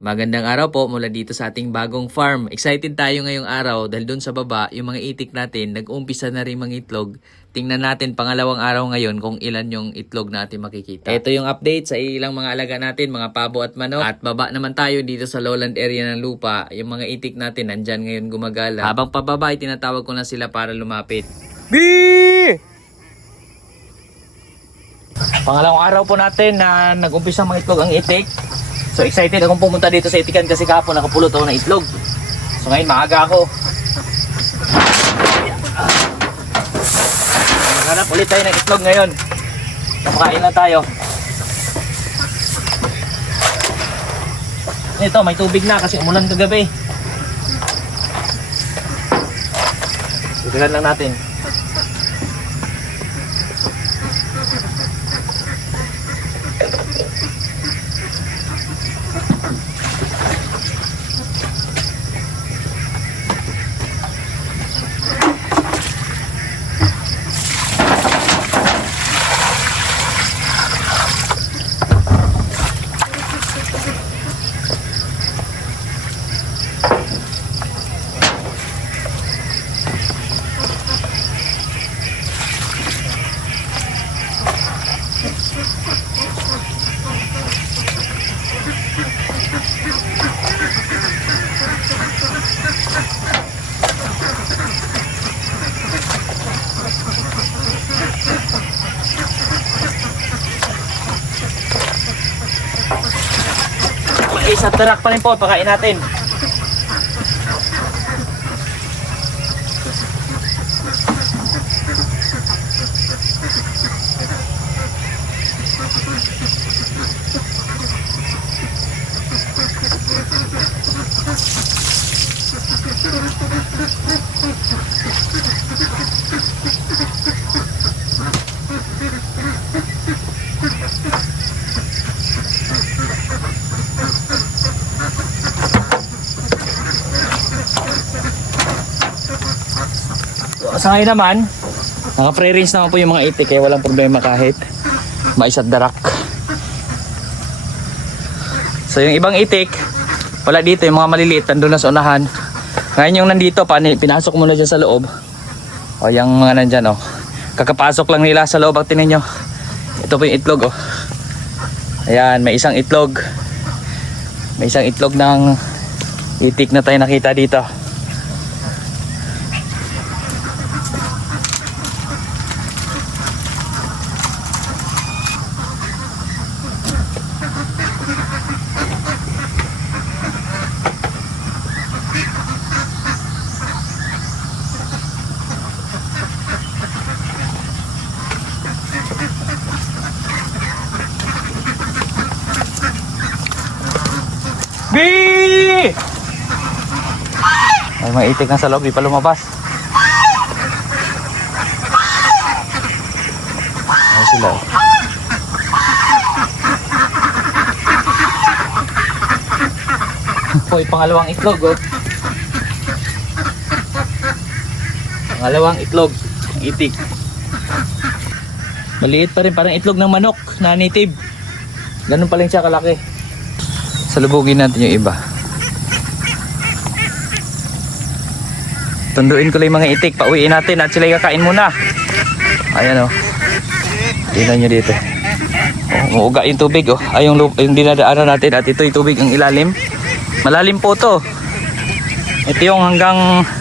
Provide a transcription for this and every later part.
Magandang araw po mula dito sa ating bagong farm. Excited tayo ngayong araw dahil doon sa baba, yung mga itik natin, nag-umpisa na rin mga itlog. Tingnan natin pangalawang araw ngayon kung ilan yung itlog natin makikita. Ito yung update sa ilang mga alaga natin, mga pabo at manok. At baba naman tayo dito sa lowland area ng lupa. Yung mga itik natin nandyan ngayon gumagala. Habang pababa, tinatawag ko na sila para lumapit. Bee! Pangalawang araw po natin na nag-umpisa mga itlog ang itik. So excited akong pumunta dito sa itikan kasi kahapon nakapulot ako ng itlog. So ngayon maaga ako. Maghanap ulit tayo ng itlog ngayon. Napakain na tayo. Ito may tubig na kasi umulan kagabi. Itikan lang natin. Sa tarak pa rin po, pakain natin. Sa ngayon naman, naka-pre-rinse naman po yung mga itik kaya walang problema kahit mais at darak. So yung ibang itik, wala dito, yung mga maliliit nandun na sa unahan. Ngayon yung nandito, pinasok muna dyan sa loob. O yung mga nandyan, kakapasok lang nila sa loob. Tingnan nyo, ito po yung itlog. Ayan, may isang itlog. May isang itlog ng itik na tayo nakita dito. Bee! May mga itik na sa loob, di pa lumabas. Ayan sila. Hoy, pangalawang itlog Pangalawang itlog, itik. Maliit pa rin, parang itlog ng manok na native. Ganun pa lang siya kalaki. Salubugin natin yung iba. Tunduin ko lang yung mga itik. Pauwiin natin at sila kakain muna. Ayan tingnan nyo dito. Muuga yung tubig ay yung dinadaanan natin. At ito yung tubig ang ilalim. Malalim po to. Ito yung hanggang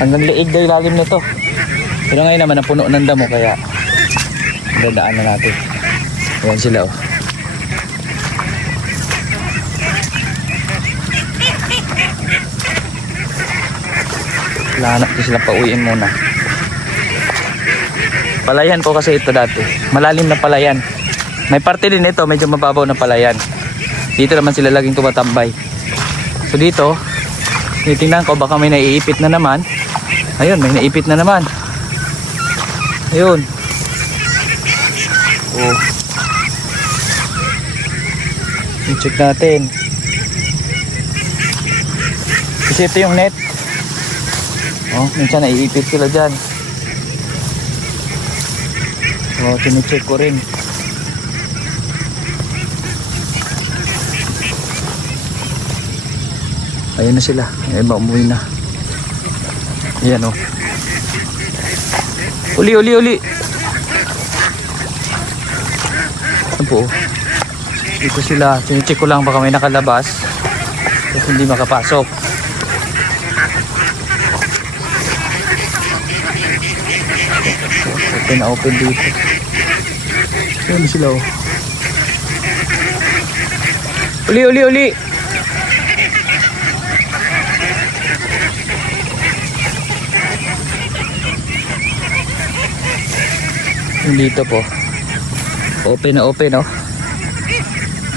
liig na ilalim nito. Pero ngayon naman napuno ng damo kaya dadaanan natin. Ayan sila Lahanap ko sila, pauwiin muna. Palayan po kasi ito dati. Malalim na palayan. May parte din ito, medyo mababaw na palayan. Dito naman sila laging tumatambay. So dito, titingnan ko baka may naiipit na naman. Ayun, may naipit na naman. Ayun. I-check natin. Kasi ito yung net. Minsan naiipit sila dyan. Tinicheck ko rin. Ayun na sila. Yung iba umuwi na. Ayan o. Uli. Ano po? Dito sila. Sinicheck ko lang baka may nakalabas. Kasi hindi makapasok. Open na open dito. Ayan sila o. Uli. Dito po. Open na open oh.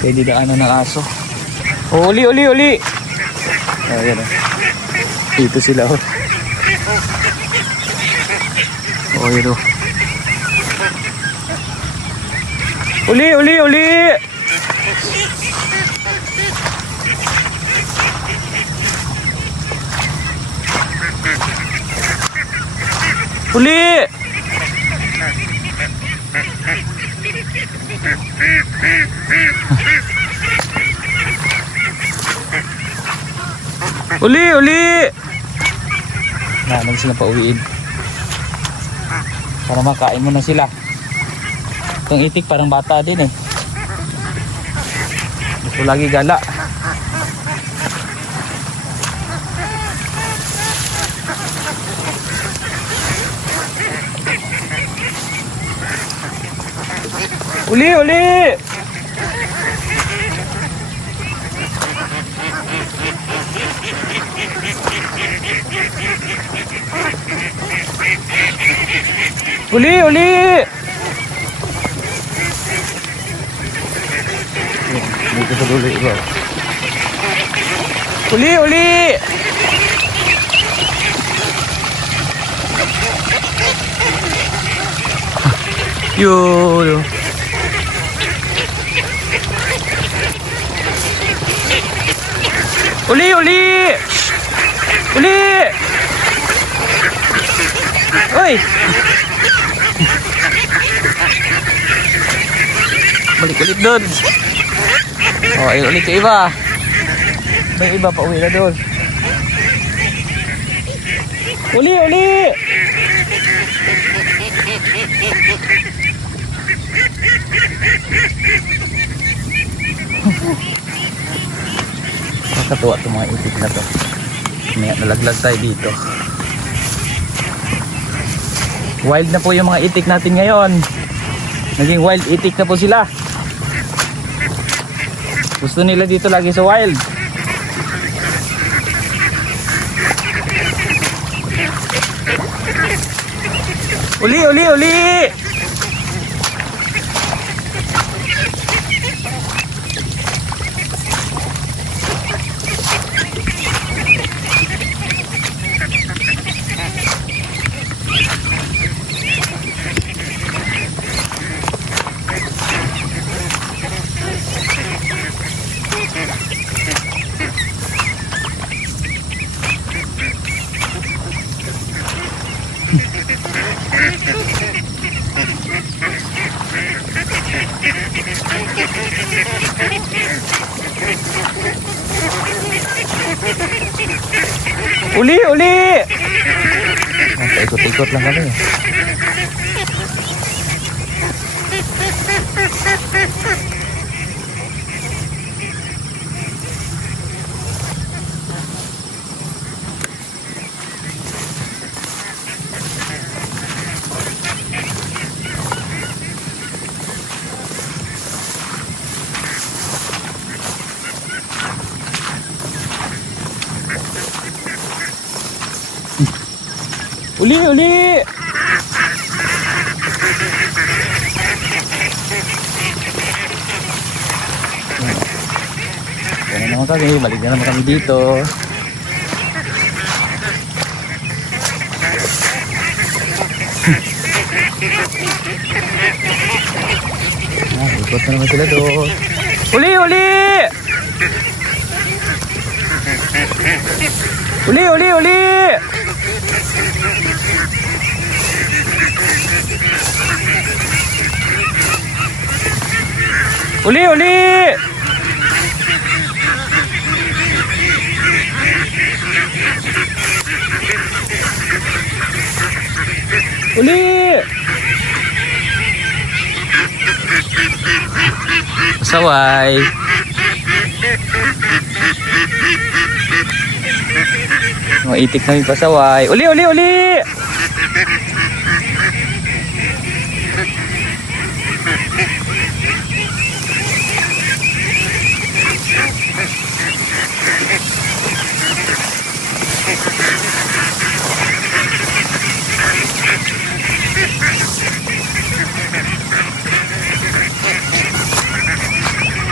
Pwede daanan ng aso. Oh, uli. Ayan oh. Dito sila oh. Oh, yun oh. Uli. Uli! Uli! Naman sila pauwiin. Para makain mo na sila. Itong itik parang bata din eh. Gusto lagi gala. Uli! Dito sa dulo iba. Uli! Yo. Uli! Oy! Balik ulit doon. Oh, ayun ulit yung iba. May iba pa uwi na doon. Uli! Nakakatuwa itong mga itik na to. May nalaglag tayo dito. Wild na po yung mga itik natin ngayon. Naging wild itik na po sila. Gusto nila dito lagi sa wild. Uli! Ikot-ikot lang kami. Uli! Kaya naman kami, balik na naman kami dito. Ikot na naman sila doon. Uli! Uli! Pasaway. Mga itik na yung pasaway. Uli, uli, uli!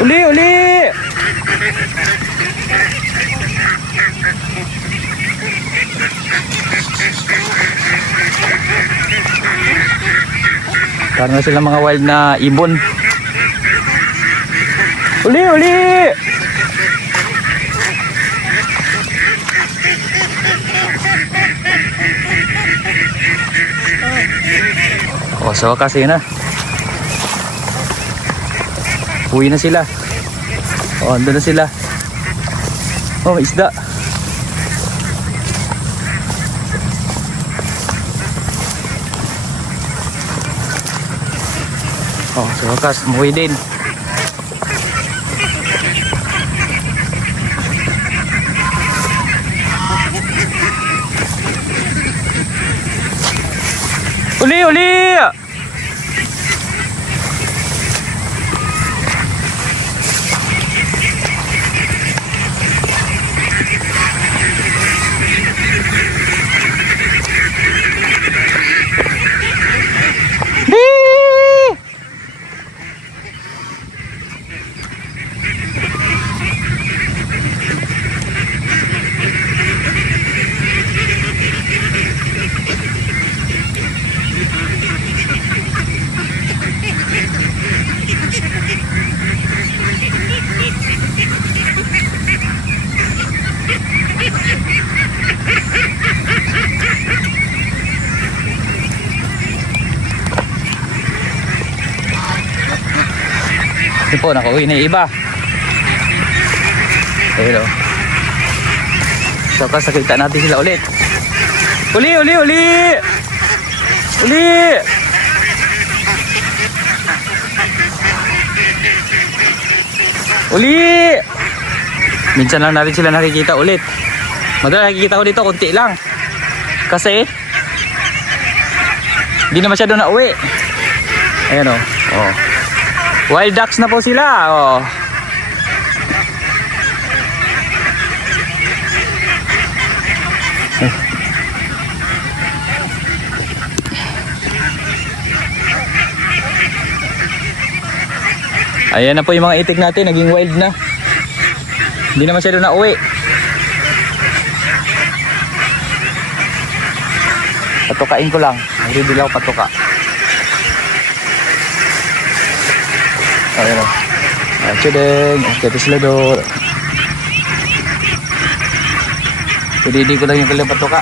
Uli, uli! Parang sila mga wild na ibon. Uli, uli! Oh, sa wakas yun na. Uwi na sila. Oh, andun na sila. Oh, may isda. Oh, sa wakas, umuwi din. Uli, uli! Ito po, nakauwi na yung iba. Ayun o. So, kasakita natin sila ulit. Uli, uli, uli! Uli! Uli! Minsan lang natin sila nakikita ulit. Madalas nakikita ko dito, konti lang. Kasi, hindi na masyado na uwi. Ayan o. Oh. Wild ducks na po sila. Oh. Ayan na po yung mga itik natin, naging wild na. Hindi na masyado na uwi. Patukain ko lang. Ready lang ako patuka. Ayan o. Ayan chudeng. Okay, ito sila doon. Ready ko lang yung kailang patuka.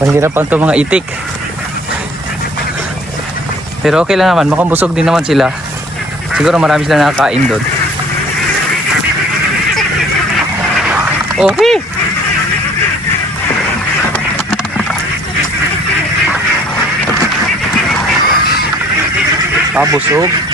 Pahirapan to mga itik. Pero okay lang naman, mukhang busog din naman sila. Siguro marami sila nakakain doon. Okay. Busog.